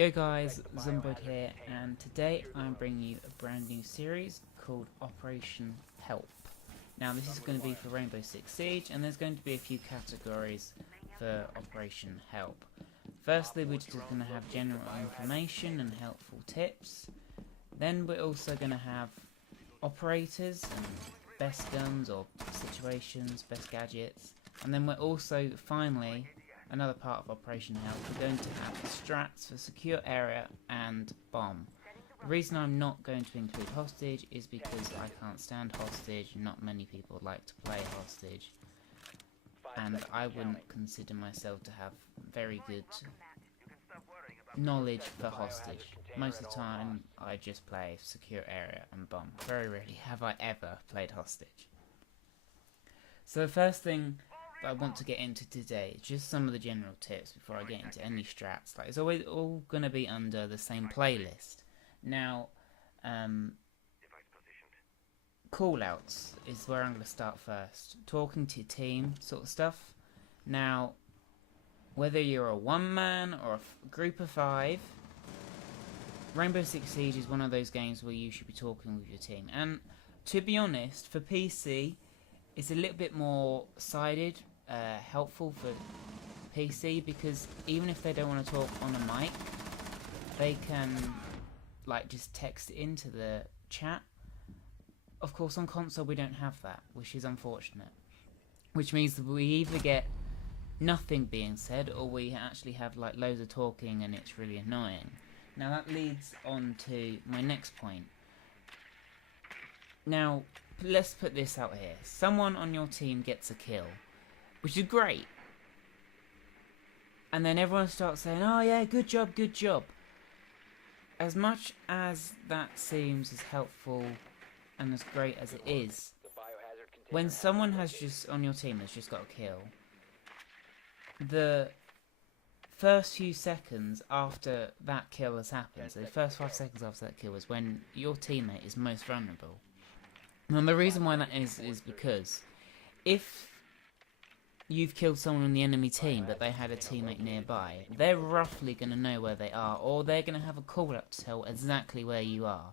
Yo guys, Zumboid here, and today I'm bringing you a brand new series called Operation Help. Now this is going to be for Rainbow Six Siege, and there's going to be a few categories for Operation Help. Firstly, we're just going to have general information and helpful tips. Then we're also going to have operators and best guns or situations, best gadgets. And then we're also, finally, another part of Operation Help, we're going to have strats for secure area and bomb. The reason I'm not going to include hostage is because I can't stand hostage, not many people like to play hostage, and I wouldn't consider myself to have very good knowledge for hostage. Most of the time I just play secure area and bomb. Very rarely have I ever played hostage. So the first thing that I want to get into today is just some of the general tips before I get into any strats. Like, it's always all going to be under the same playlist. Now, callouts is where I'm going to start first. Talking to your team sort of stuff. Now, whether you're a one-man or a group of 5, Rainbow Six Siege is one of those games where you should be talking with your team. And to be honest, for PC, it's a little bit more sided, helpful for PC, because even if they don't want to talk on a mic, they can like just text it into the chat. Of course, on console we don't have that, which is unfortunate. Which means that we either get nothing being said, or we actually have like loads of talking and it's really annoying. Now that leads on to my next point. Now, let's put this out here. Someone on your team gets a kill, which is great. And then everyone starts saying, oh yeah, good job, good job. As much as that seems as helpful and as great as it is, when someone has just, on your team has just got a kill, the first few seconds after that kill has happened, so the first 5 seconds after that kill is when your teammate is most vulnerable. And the reason why that is because if you've killed someone on the enemy team but they had a teammate nearby, they're roughly going to know where they are, or they're going to have a call up to tell exactly where you are.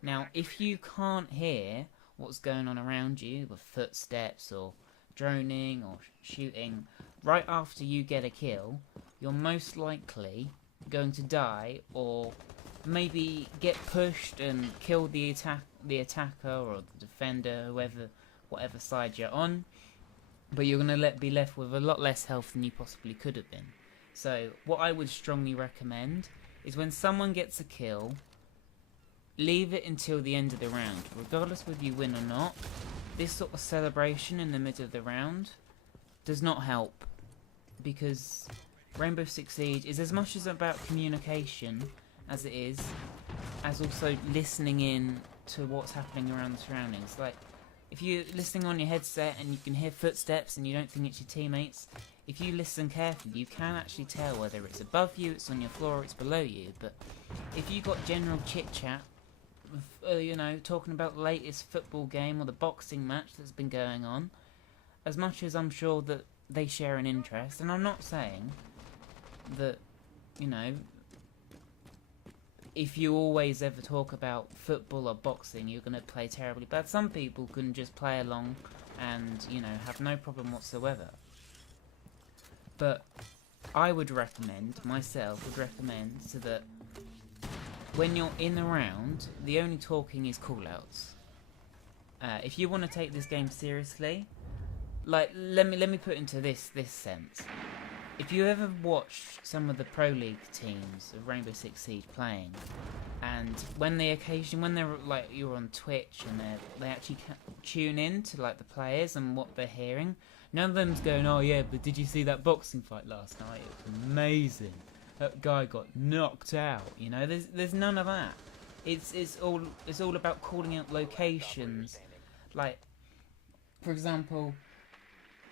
Now, if you can't hear what's going on around you with footsteps or droning or shooting right after you get a kill, you're most likely going to die, or maybe get pushed and kill the attacker or the defender, whatever side you're on, but you're going to be left with a lot less health than you possibly could have been. So what I would strongly recommend is when someone gets a kill, leave it until the end of the round. Regardless whether you win or not, this sort of celebration in the middle of the round does not help, because Rainbow Six Siege is as much as about communication as it is as also listening in to what's happening around the surroundings. Like, if you're listening on your headset and you can hear footsteps and you don't think it's your teammates, if you listen carefully, you can actually tell whether it's above you, it's on your floor, or it's below you. But if you got general chit-chat, you know, talking about the latest football game or the boxing match that's been going on, as much as I'm sure that they share an interest, and I'm not saying that, you know, if you always ever talk about football or boxing, you're going to play terribly bad. Some people can just play along and, you know, have no problem whatsoever. But I would recommend, myself would recommend, so that when you're in the round, the only talking is callouts. If you want to take this game seriously, like, let me put it into this sense. If you ever watched some of the Pro League teams of Rainbow Six Siege playing, and when they're like, you're on Twitch and they actually tune in to like the players and what they're hearing, none of them's going, oh yeah, but did you see that boxing fight last night? It was amazing. That guy got knocked out. You know, there's none of that. It's all about calling out locations. Like, for example,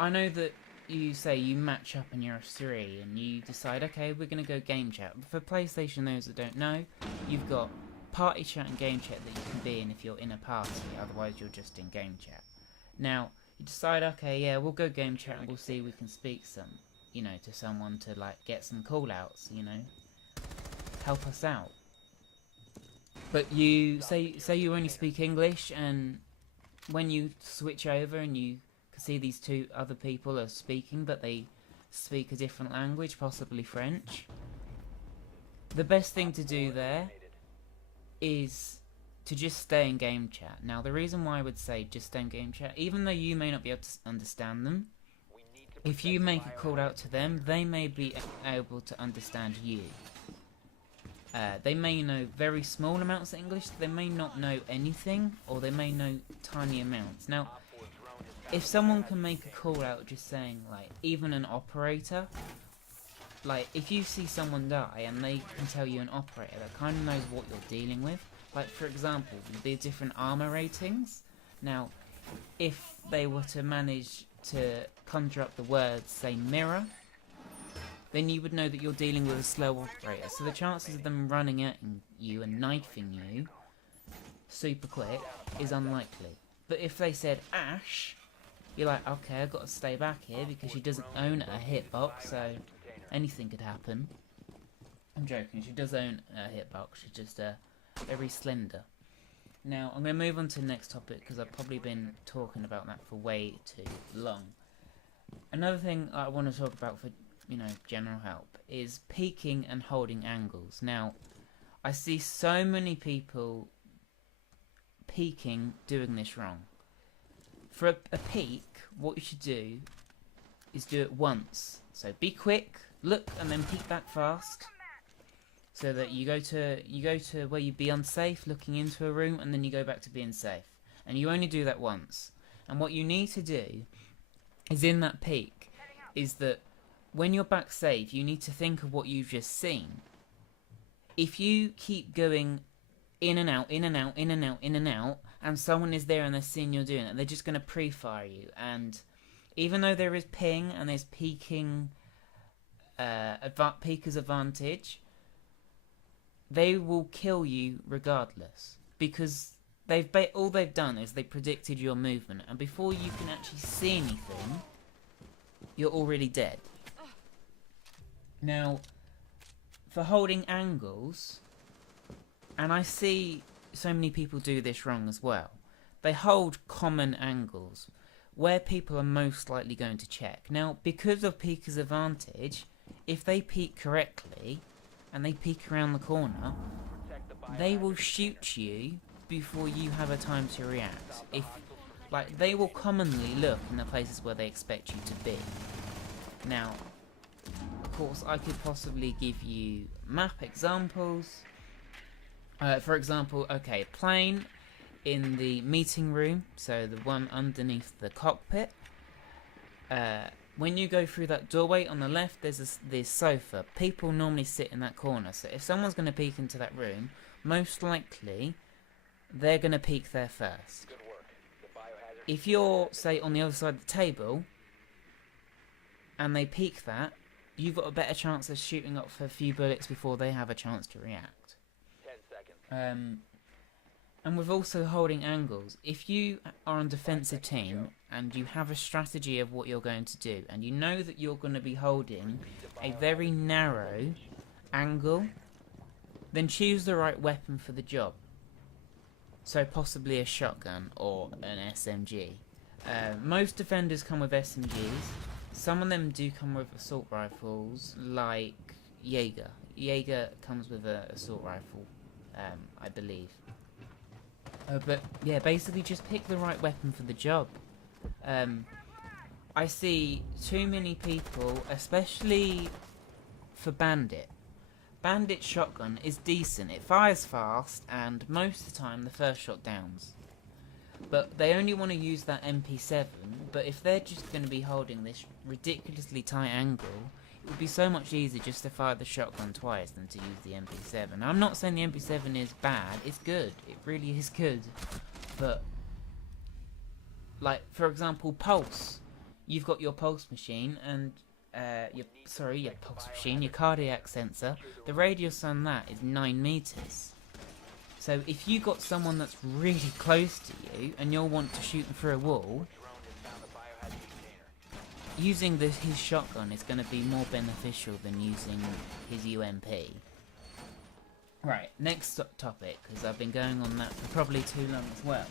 I know that you say you match up and you're a 3 and you decide, okay, we're going to go game chat. For PlayStation, those that don't know, you've got party chat and game chat that you can be in if you're in a party, otherwise you're just in game chat. Now, you decide, okay, yeah, we'll go game chat and we'll see if we can speak to someone to like get some call outs, help us out. But you say you only speak English, and when you switch over and you can see these two other people are speaking, but they speak a different language, possibly French. The best thing to do there is to just stay in game chat. Now, the reason why I would say just stay in game chat, even though you may not be able to understand them, if you make a call out to them, they may be able to understand you. They may know very small amounts of English, they may not know anything, or they may know tiny amounts. Now, if someone can make a call out just saying, like, even an operator, like, if you see someone die and they can tell you an operator that kind of knows what you're dealing with, like, for example, the different armor ratings. Now, if they were to manage to conjure up the words, say, mirror, then you would know that you're dealing with a slow operator. So the chances of them running at you and knifing you super quick is unlikely. But if they said Ash, you're like, okay, I've got to stay back here because she doesn't own a hitbox, so anything could happen. I'm joking, she does own a hitbox, she's just very slender. Now, I'm going to move on to the next topic because I've probably been talking about that for way too long. Another thing I want to talk about for, general help is peeking and holding angles. Now, I see so many people peeking doing this wrong. For a peek, what you should do is do it once. So be quick, look, and then peek back fast. So that you go to where you'd be unsafe, looking into a room, and then you go back to being safe. And you only do that once. And what you need to do is in that peek is that when you're back safe, you need to think of what you've just seen. If you keep going in and out, in and out, in and out, in and out, and someone is there and they're seeing you're doing it, they're just going to pre-fire you. And even though there is ping and there's peeking, peeker's advantage, they will kill you regardless, because all they've done is they predicted your movement, and before you can actually see anything, you're already dead. Now, for holding angles, and I see so many people do this wrong as well, they hold common angles where people are most likely going to check. Now, because of peeker's advantage, if they peek correctly and they peek around the corner, they will shoot you before you have a time to react. They will commonly look in the places where they expect you to be. Now, of course, I could possibly give you map examples. For example, okay, plane in the meeting room, so the one underneath the cockpit. When you go through that doorway on the left, there's this sofa. People normally sit in that corner, so if someone's going to peek into that room, most likely they're going to peek there first. If you're, say, on the other side of the table, and they peek that, you've got a better chance of shooting off a few bullets before they have a chance to react. 10 seconds. And with also holding angles, if you are on defensive team and you have a strategy of what you're going to do, and you know that you're going to be holding a very narrow angle, then choose the right weapon for the job. So possibly a shotgun or an SMG. Most defenders come with SMGs. Some of them do come with assault rifles, like Jaeger. Jaeger comes with an assault rifle, I believe. But yeah, basically just pick the right weapon for the job. I see too many people, especially for Bandit. Bandit shotgun is decent. It fires fast, and most of the time the first shot downs. But they only want to use that MP7, but if they're just going to be holding this ridiculously tight angle, it would be so much easier just to fire the shotgun twice than to use the MP7. I'm not saying the MP7 is bad, it's good, it really is good. But, like, for example, Pulse. You've got your Pulse machine and, your Pulse machine, your cardiac sensor. The radius on that is 9 meters. So if you got someone that's really close to you and you'll want to shoot them through a wall, using his shotgun is going to be more beneficial than using his UMP. Right, next topic, because I've been going on that for probably too long as well.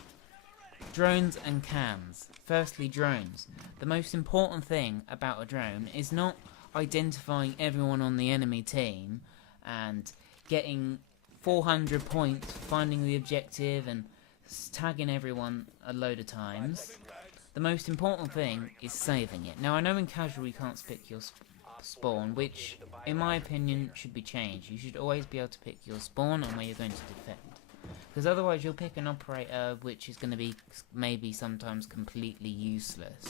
Drones and cams. Firstly, drones. The most important thing about a drone is not identifying everyone on the enemy team and getting 400 points, finding the objective and tagging everyone a load of times. The most important thing is saving it. Now, I know in casual you can't pick your spawn, which, in my opinion, should be changed. You should always be able to pick your spawn and where you're going to defend. Because otherwise you'll pick an operator which is going to be maybe sometimes completely useless.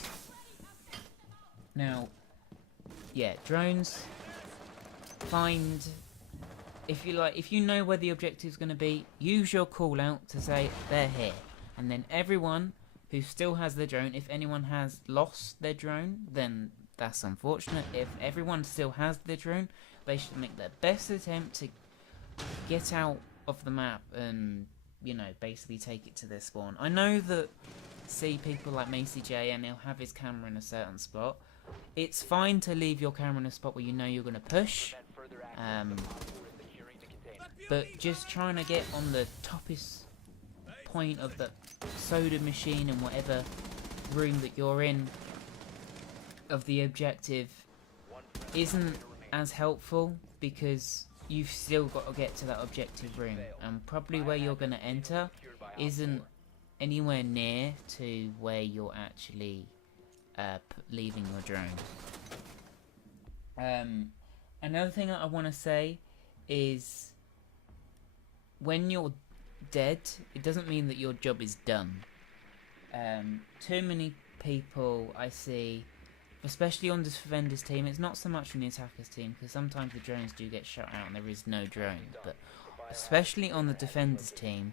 Now, yeah, drones, find, if you know where the objective's going to be, use your call out to say they're here. And then everyone who still has their drone, if anyone has lost their drone, then that's unfortunate. If everyone still has their drone, they should make their best attempt to get out of the map and, you know, basically take it to their spawn. I know that, see people like Macy J and he'll have his camera in a certain spot. It's fine to leave your camera in a spot where you know you're going to push. But just trying to get on the toppest point of the soda machine and whatever room that you're in of the objective isn't as helpful, because you've still got to get to that objective room, and probably where you're going to enter isn't anywhere near to where you're actually leaving your drone. Another thing I want to say is, when you're dead, it doesn't mean that your job is done. Too many people I see, especially on the defender's team, it's not so much on the attacker's team, because sometimes the drones do get shot out and there is no drone, but especially on the defender's team,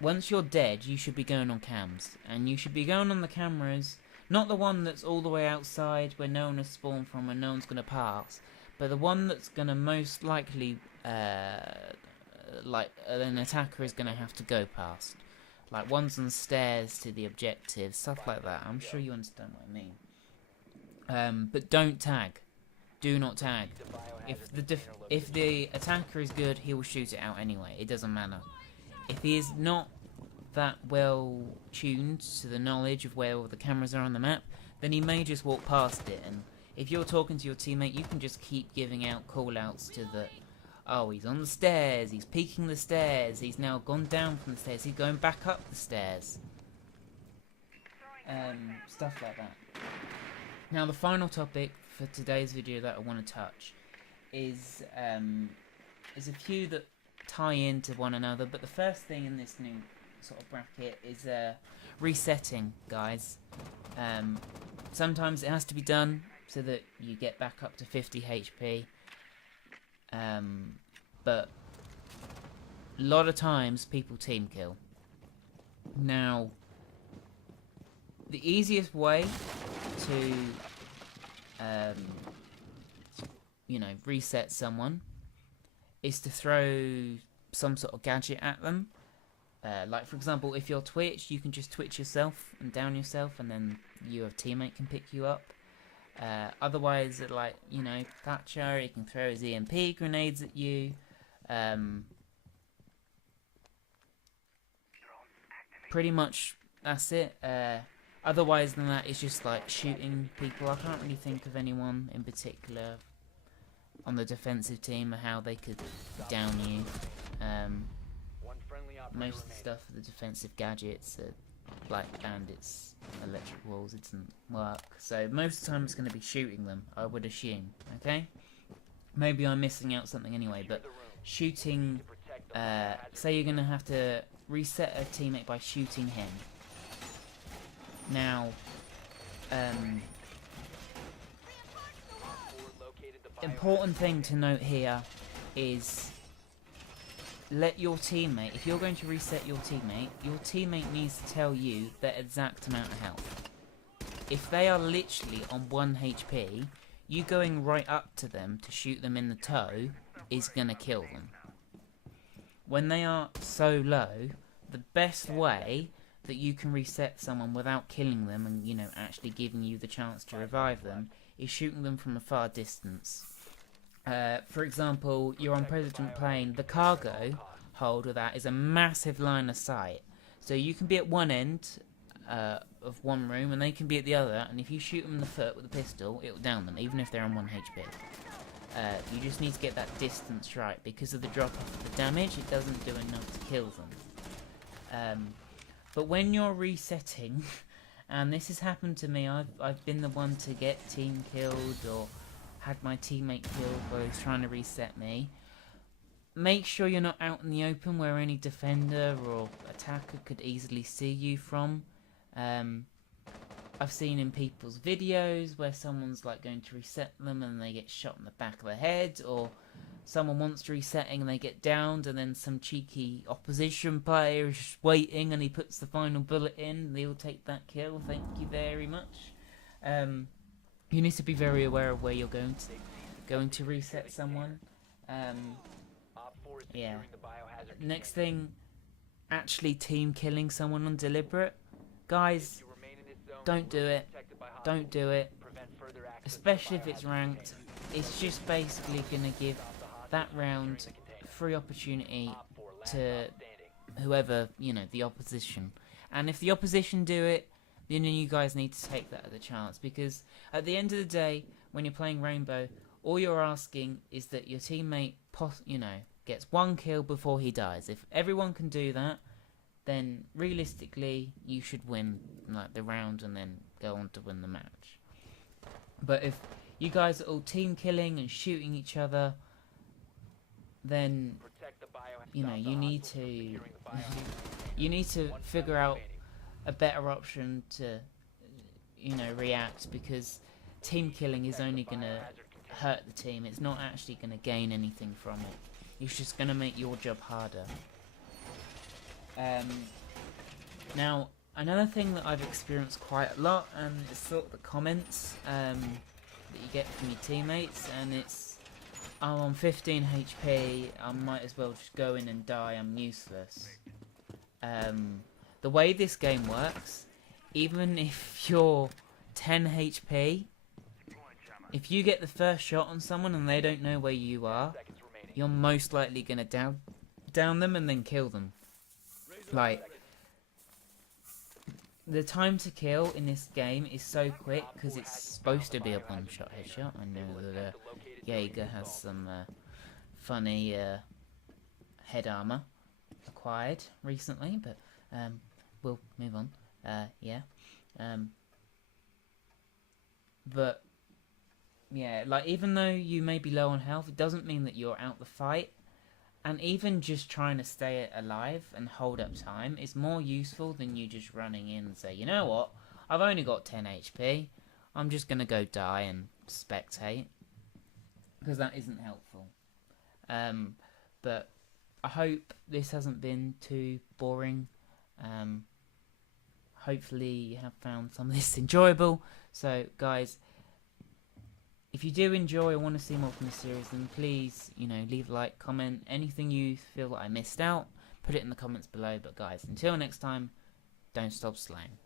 once you're dead, you should be going on cams, and you should be going on the cameras, not the one that's all the way outside where no one has spawned from and no one's going to pass, but the one that's going to most likely, like an attacker is going to have to go past. Like ones on stairs to the objective, stuff like that. I'm sure you understand what I mean. But don't tag. Do not tag. If the attacker is good, he will shoot it out anyway. It doesn't matter. If he is not that well tuned to the knowledge of where all the cameras are on the map, then he may just walk past it. And if you're talking to your teammate, you can just keep giving out call-outs to the, oh, he's on the stairs, he's peeking the stairs, he's now gone down from the stairs, he's going back up the stairs. Stuff like that. Now, the final topic for today's video that I want to touch is a few that tie into one another, but the first thing in this new sort of bracket is resetting, guys. Sometimes it has to be done so that you get back up to 50 HP. But a lot of times people team kill. Now, the easiest way to, you know, reset someone is to throw some sort of gadget at them. Like, for example, if you're Twitch, you can just Twitch yourself and down yourself, and then your teammate can pick you up. Otherwise, like, you know, Thatcher, he can throw his EMP grenades at you. Pretty much that's it. Otherwise than that, it's just like shooting people. I can't really think of anyone in particular on the defensive team or how they could down you. Most of the stuff for the defensive gadgets are like bandits, electric walls, it doesn't work. So most of the time it's going to be shooting them, I would assume, okay? Maybe I'm missing out something anyway, but shooting, say you're going to have to reset a teammate by shooting him. Now, important thing to note here is let your teammate, if you're going to reset your teammate needs to tell you the exact amount of health. If they are literally on 1 HP, you going right up to them to shoot them in the toe is going to kill them. When they are so low, the best way that you can reset someone without killing them and, you know, actually giving you the chance to revive them is shooting them from a far distance. For example, you're on President Plane, the cargo hold of that is a massive line of sight. So you can be at one end of one room and they can be at the other, and if you shoot them in the foot with a pistol, it will down them, even if they're on 1 HP. You just need to get that distance right. Because of the drop off of the damage, it doesn't do enough to kill them. But when you're resetting, and this has happened to me, I've been the one to get team killed or had my teammate killed while he was trying to reset me. Make sure you're not out in the open where any defender or attacker could easily see you from. I've seen in people's videos where someone's like going to reset them and they get shot in the back of the head, or someone wants to resetting and they get downed, and then some cheeky opposition player is just waiting and he puts the final bullet in, they'll take that kill. Thank you very much. You need to be very aware of where you're going to reset someone. Yeah. Next thing, actually team killing someone on deliberate. Guys, don't do it. Don't do it. Especially if it's ranked. It's just basically going to give that round free opportunity to whoever, the opposition. And if the opposition do it, then you guys need to take that as a chance. Because at the end of the day, when you're playing Rainbow, all you're asking is that your teammate, gets 1 kill before he dies. If everyone can do that, then realistically you should win the round and then go on to win the match. But if you guys are all team killing and shooting each other, then you need to figure out a better option to react, because team killing is only going to hurt the team. It's not actually going to gain anything from it. It's just going to make your job harder. Now, another thing that I've experienced quite a lot, and it's sort of the comments that you get from your teammates, and it's, I'm on 15 HP, I might as well just go in and die, I'm useless. The way this game works, even if you're 10 HP, if you get the first shot on someone and they don't know where you are, you're most likely going to down them and then kill them. The time to kill in this game is so quick because it's supposed to be a one-shot headshot. I know that Jaeger has some funny head armor acquired recently, but we'll move on. But yeah, even though you may be low on health, it doesn't mean that you're out the fight. And even just trying to stay alive and hold up time is more useful than you just running in and say, you know what, I've only got 10 HP, I'm just going to go die and spectate. Because that isn't helpful. But I hope this hasn't been too boring. Hopefully you have found some of this enjoyable. So guys, if you do enjoy or want to see more from the series, then please, leave a like, comment, anything you feel that I missed out, put it in the comments below. But guys, until next time, don't stop slaying.